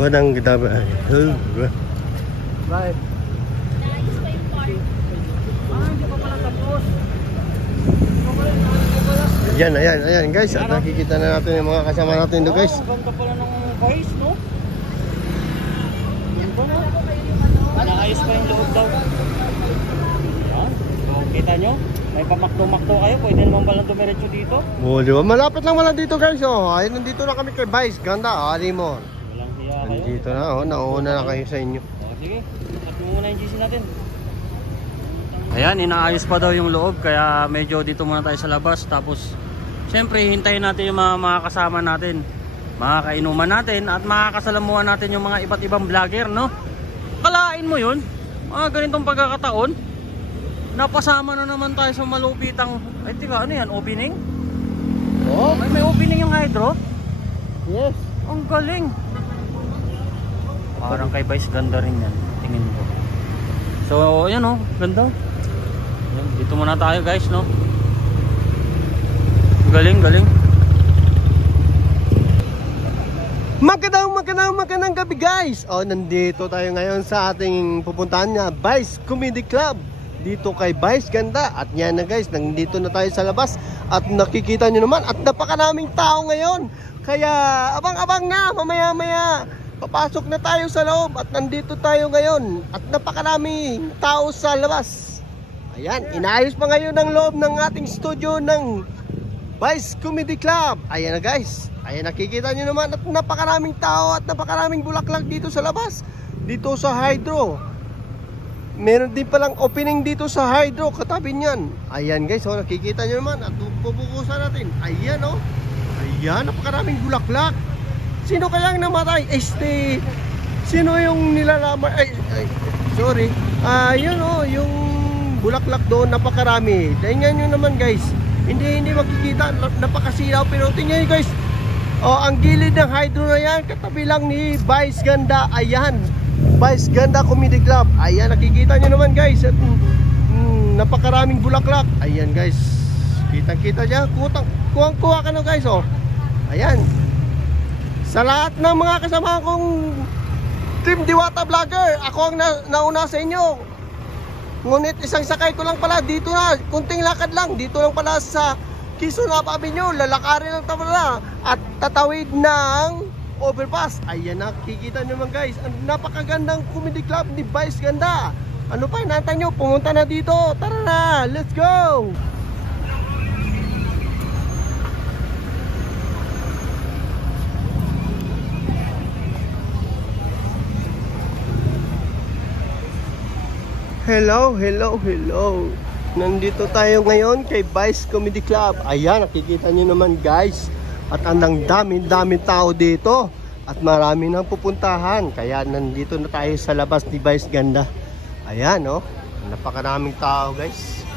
Madang kita ba? Bakit? Hindi pa pala tapos. Ayan guys, at nakikita na natin yung mga kasama natin doon guys. Ang ganda pala ng guys, no? Naayos pa yung loob daw. Yan. Kita nyo? May pamakto-makto kayo. Pwede naman palang dumiretso dito. Oo, di ba? Malapit lang wala dito guys. Oh. Ay, nandito na kami kay Vice. Ganda, ari mo. Walang hiya kayo. Nandito na, oh. Nauna na kayo sa inyo. Sige, at muna yung GC natin. Ayan, inaayos pa daw yung loob. Kaya medyo dito muna tayo sa labas. Tapos, syempre, hintayin natin yung mga kasama natin. Mga kainuman natin. At makakasalamuhan natin yung mga iba't ibang vlogger, no? Kalain mo yun? Mga ganitong pagkakataon. Napasama na naman tayo sa malupitang. Ay, tika, ano yan? Opening? Oh? May opening yung Hydro? Yes. Ang galing. Parang kay Vice ganda rin yan. Tingin ko. So, yan o. Ganda. Yan, dito muna tayo guys, no? Galing. Magandang gabi guys. Oh, nandito tayo ngayon sa ating pupuntahan niya, Vice Comedy Club. Dito kay Vice Ganda. At yan na guys, nandito na tayo sa labas. At nakikita nyo naman, at napakaraming tao ngayon. Kaya abang-abang na, mamaya-maya papasok na tayo sa loob. At nandito tayo ngayon. At napakaraming tao sa labas. Ayan, inaayos pa ngayon ang loob ng ating studio ng Vice Comedy Club. Ayan na guys. Ayan, nakikita nyo naman at napakaraming tao at napakaraming bulaklak dito sa labas. Dito sa Hydro. Meron din palang opening dito sa Hydro, katabi niyan. Ayan guys, oh, nakikita nyo naman. At pupukusan natin. Ayan oh. Ayan, napakaraming bulaklak. Sino kayang namatay? Sino yung nilalamay? Sorry. Yun oh, yung bulaklak doon, napakarami. Tingnan nyo naman guys. Hindi makikita, napakasilaw. Pero tingnan nyo guys. Oh, ang gilid ng Hydro na yan, katabi lang ni Vice Ganda. Ayan, Vice Ganda Comedy Club. Ayan, nakikita nyo naman guys. At napakaraming bulaklak. Ayan guys, kitang-kita niya. Kuwang-kuha ka na guys, oh. Ayan. Sa lahat ng mga kasama kong Team Diwata Vlogger, ako ang nauna sa inyo. Ngunit isang sakay ko lang pala. Dito na, kunting lakad lang. Dito lang pala sa Quezon Avenue. Lalakarin lang tama na. At tatawid ng overpass. Ayan, nakikita nyo naman guys. Ang napakagandang comedy club ni Vice Ganda. Ano pa, hinantay nyo? Pumunta na dito. Tara na, let's go! Hello. Nandito tayo ngayon kay Vice Comedy Club. Ayan, nakikita nyo naman guys. At ang dami tao dito. At marami nang pupuntahan. Kaya nandito na tayo sa labas ni Vice Ganda. Ayan, oh. Napakaraming tao guys.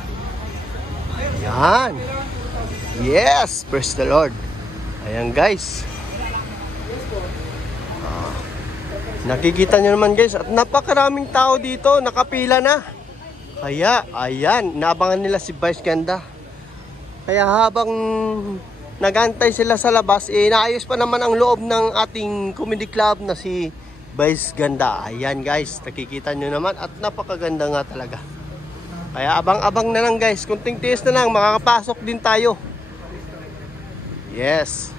Ayan. Yes, praise the Lord. Ayan guys. Nakikita nyo naman guys. At napakaraming tao dito. Nakapila na. Kaya, ayan, naabangan nila si Vice Ganda. Kaya habang nagantay sila sa labas, inaayos pa naman ang loob ng ating comedy club na si Vice Ganda. Ayan guys, nakikita nyo naman at napakaganda nga talaga. Kaya abang-abang na lang guys, kunting tiis na lang, makakapasok din tayo. Yes.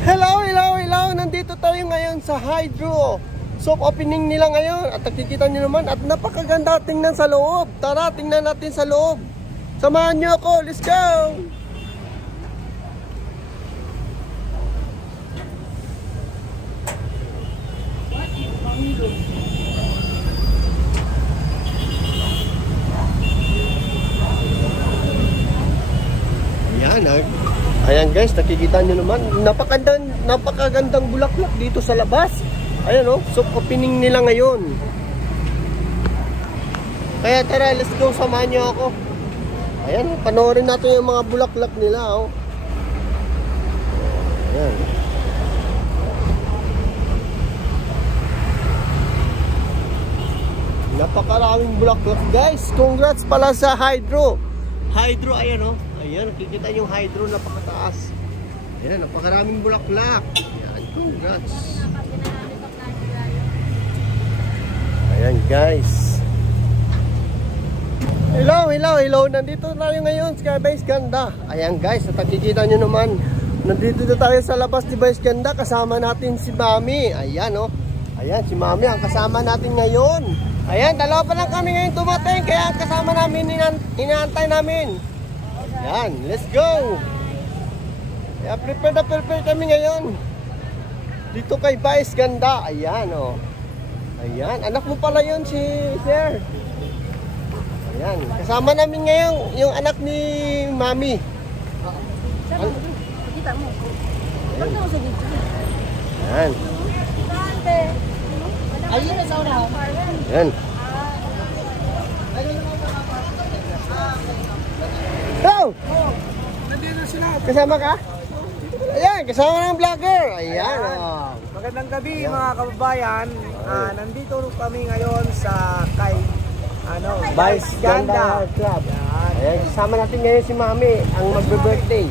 Hello. Nandito tayo ngayon sa Hydro. Soft opening nila ngayon. At nakikita nyo naman. At napakaganda tingnan sa loob. Tara, tingnan natin sa loob. Samahan nyo ako. Let's go! Ayan guys, nakikita nyo naman, napakagandang bulaklak dito sa labas. Ayan oh, soft opening nila ngayon. Kaya tara, let's go, samahan nyo ako. Ayan, panoorin natin yung mga bulaklak nila oh. Ayan. Napakaraming bulaklak guys. Congrats pala sa Hydro. Hydro, ayan oh. Ayan, nakikita yung Hydro, napakataas. Ayan, napakaraming bulaklak. Ayan, congrats. Ayan guys. Hello, hello, hello. Nandito tayo ngayon sa Vice Ganda. Ayan guys, at nakikita nyo naman. Nandito na tayo sa labas ni Vice Ganda. Kasama natin si Mami. Ayan oh. Ayan, si Mami ang kasama natin ngayon. Ayan, dalawa pa lang kami ngayon dumating. Kaya ang kasama namin, inaantay namin. Ayan, let's go. Kaya prepare na prepare kami ngayon. Dito kay Vice Ganda. Ayan oh. Ayan, anak mo pala yun si Sir. Ayan, kasama namin ngayon yung anak ni Mami. Kita mo. Bakit mo sa dito? Ayan. Ayun na sa unahan. Ayan. Hello! Nandito sila. Kasama ka? Ayan, kasama ng vlogger. Ayan. Oh. Magandang gabi mga kababayan. Nandito kami ngayon sa kay Vice Ganda Club. Ayan, kasama natin ngayon si Mami, ang magbe-birthday.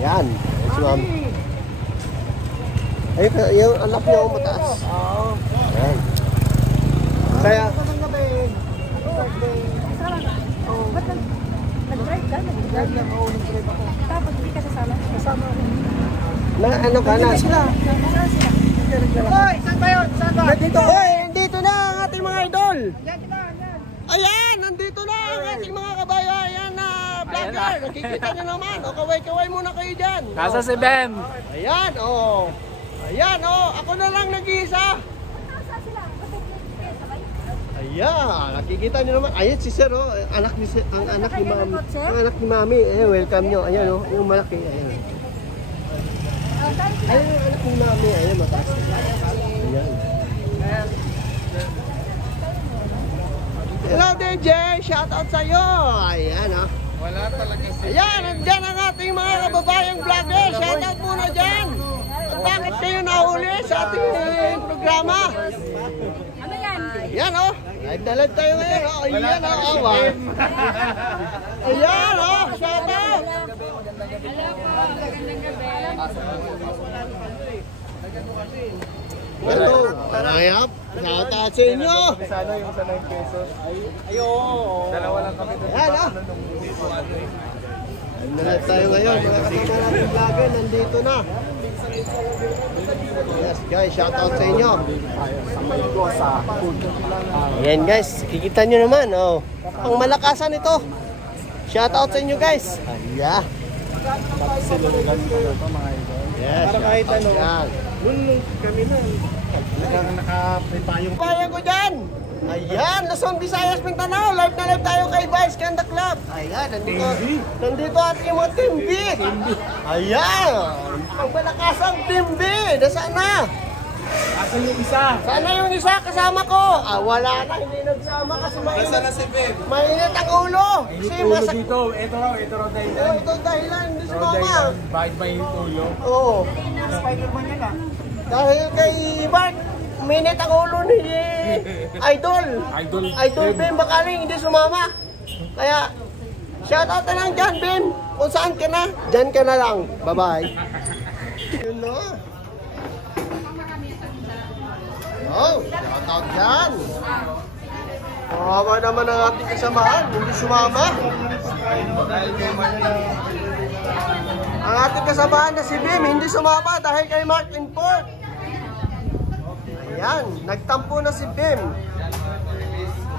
Ayan, si Mami. Ayun, yung anak niya ang mataas. Oo. Ayan. Kaya, Magandang gabi. Birthday. Ba't nag-drive ka? Nag-drive lang ako. Nag-drive ako. Tapos hindi ka sasama? Kasama ako. na ano ka na? Sila. Saan sila? Hoy, saan ba yun? Saan ba? Nandito, hoy, nandito na ang ating mga idol. Yan, diba? Yan. Ayan, nandito na ang ating mga kabayan na vlogger. Nakikita nyo naman. O, kaway-kaway muna kayo dyan. Nasa si Bem. Ayan, oh. Ayan, oh. Ako na lang nag-iisa. Saan sila? Ayan, nakikita nyo naman. Ayan si Sir, oh. Anak ni Sir, ang anak ni Mami. Sir? Ang anak ni Mami. Ayan, welcome nyo. Ayan, oh. Yung malaki. Ayan. Ayan, yung anak ni Mami. Ayan, mataas. Ayan. Hello, DJ. Shout out sa'yo. Ayan, oh. Wala talaga si... Ayan, nandyan ang ating mga kababayang vlogger. Shout out muna dyan. At bakit kayo nahuli sa ating programa? Ano yan? Ayan, oh. Live na live tayo ngayon, oh. Ayan, oh. Awa. Ayan, oh. Shout out. Hello. Ayap. Shout out sa inyo. Sana yung sa 9 pesos. Ayun. Dalawa lang kami doon. Ayan, oh. Live na live tayo ngayon. Mga kasama natin vlogger, nandito na. Yes, guys. Shout out sa inyo. Ayan, guys. Kikita nyo naman, oh. Ang malakasan ito. Shout out sa inyo, guys. Ayan. Yes, Para kahit shout out ano. yan. Nung kami na. Talagang naka-prepayong. Bayan ko dyan! Ayan, Luzon, Visayas, Mindanao. Live na live tayo kay Vice Ganda Club. Ayan, nandito ating mga Team B. Ayan, ang malakasang Team B. Nasaan na? Asan yung isa? Sana yung isa kasama ko. Wala na, hindi nagsama kasi Nasaan na si Ben? mainit ang ulo. Kasi masak... dito. Ito raw dahil Oh, ito dahilan, hindi sumama. Bakit ba yung tulo? Oo. Spider-Man yan ah. Dahil kay Bart, minit ang ulo ni Idol. Idol Ben Bakaling, hindi sumama. Kaya, shout out na lang dyan, Ben. Kung saan ka na, dyan ka na lang. Bye-bye. Yun na. Oh, shout out dyan. Kawawa naman ang ating kasamahan, hindi sumama. Ang ating kasamahan na si Bim, hindi sumama dahil kay Martin Ford. Ayan, nagtampo na si Bim.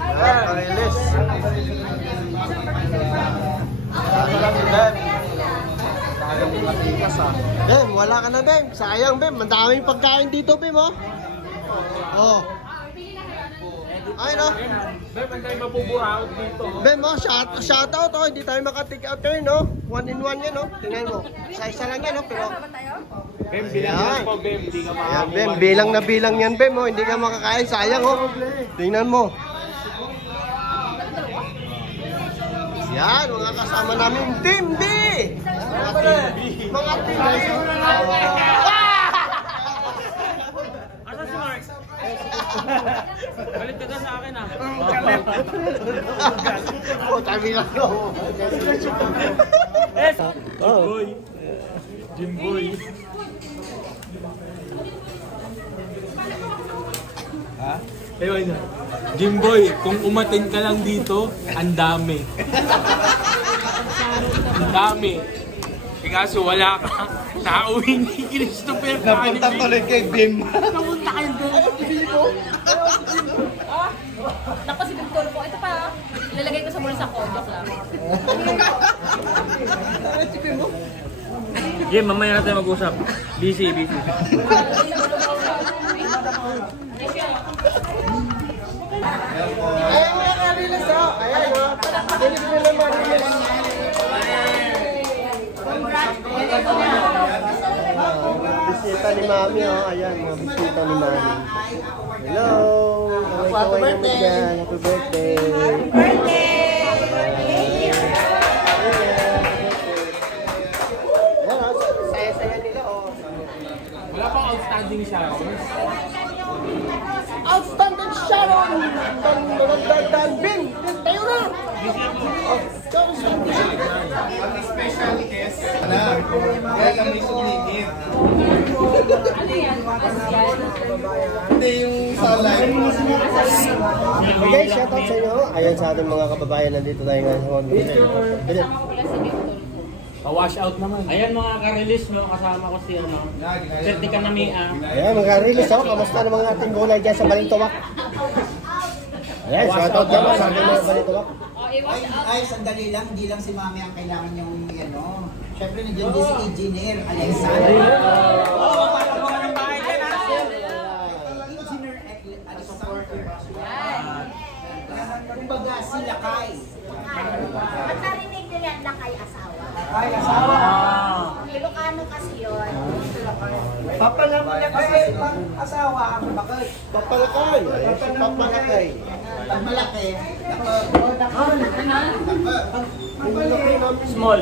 Ayan, Marilis. Bim, wala ka na Bim. Sayang Bim, madaming pagkain dito Bim oh. Oh. Ay no. Ben, ang tayo mapupuraot dito. Bim oh, shout out oh. Hindi tayo maka-take out kayo no. 1 in 1 yan no. Tingnan mo. Isa-isa lang yan no. Pero Ben, bilang po, Ben. Hindi ka ayan, Bem, bilang na bilang yan, Bem, oh. Hindi ka makakain, sayang, oh. Tingnan mo. Yan, mga kasama namin, Team B! Mga Team B! Mga Team B! Asa si Mark? Balik ka sa akin ah. Oh, tabi lang ko. Oh. Jimboy. Ewan na. Jimboy, kung umatin ka lang dito, ang dami. Ang dami. Eh kaso wala ka. Nauwi ni Christopher. Napunta tuloy kay Bim. Napunta kayo doon. Ano bibili ko? Naku, si Victor po. Ito pa. Ilalagay ko sa mula sa kodok lang. Jim, mamaya natin mag-usap. Busy. Ayan mga karilas ha. Ayan ha. Bilis mo naman. Bisita ni Mami oh. Ayan, mga bisita ni Mami. Hello. Happy birthday. Happy birthday. Happy birthday. Saya-saya nila oh. Wala pang outstanding showers. Outstanding Sharon! Dan Bing! Tayo na! Hindi yung sa live. Okay, shout out sa inyo. Ayan sa ating mga kababayan, nandito tayo ngayon sa Bilit. Pa-wash out naman. Ayan mga ka-release, no? Kasama ko si ano. Serte ka na Mia. Ayan, mga release ako. Kamusta ng mga ating gulay dyan sa Balintawak? Ayan, shout out naman sa ating mga Balintawak. Ay, sandali lang, hindi lang si Mami ang kailangan yung ano. Siyempre, nandiyan din si Engineer Alexander. Oo, para mo ng bahay dyan, ha? Engineer Alexander. Kumbaga, si Lakay. Pag narinig nila na kay asawa. Ay, asawa. Ilocano kasi yun. Papalang Lakay, asawa, bakit? Papalakay. Papalakay. Pag malaki, Small.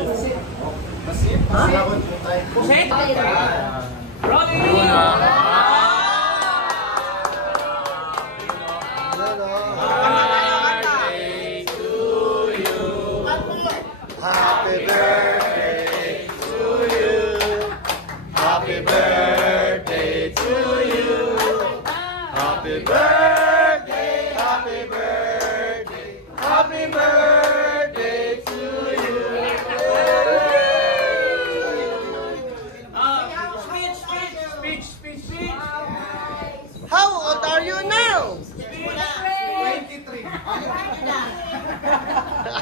Happy birthday to you. Happy birthday to you. Happy birthday, happy birthday, happy birthday to you. Speech. How old are you now? 23.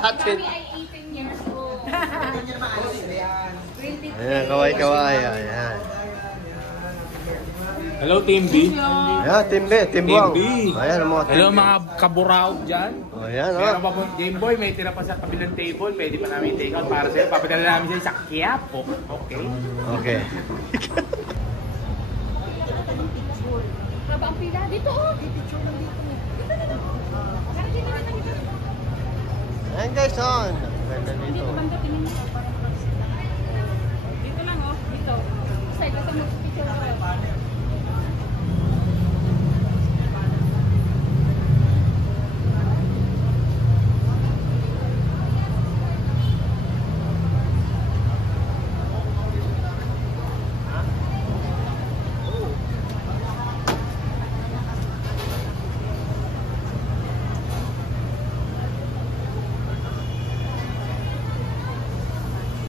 Atin. Ay 18 years old. Ayan, kaway-kaway. Ayan. Hello, Team B. Ayan, Team B, Team Buang. Team B. Ayan, ang mga Team Hello B. mga kaburaw dyan. Ayan, Meron oh. pa po, Game Boy, may tira pa sa kabilang table. Pwede pa namin take out para sa'yo. Papadala namin sa'yo sa Quiapo. Okay. Okay. Haba ang pila. Dito oh. Dito lang dito. Ayan guys, on. Ganda dito. Banda tingin mo. Dito lang oh. Dito. Side ka sa mag-picture.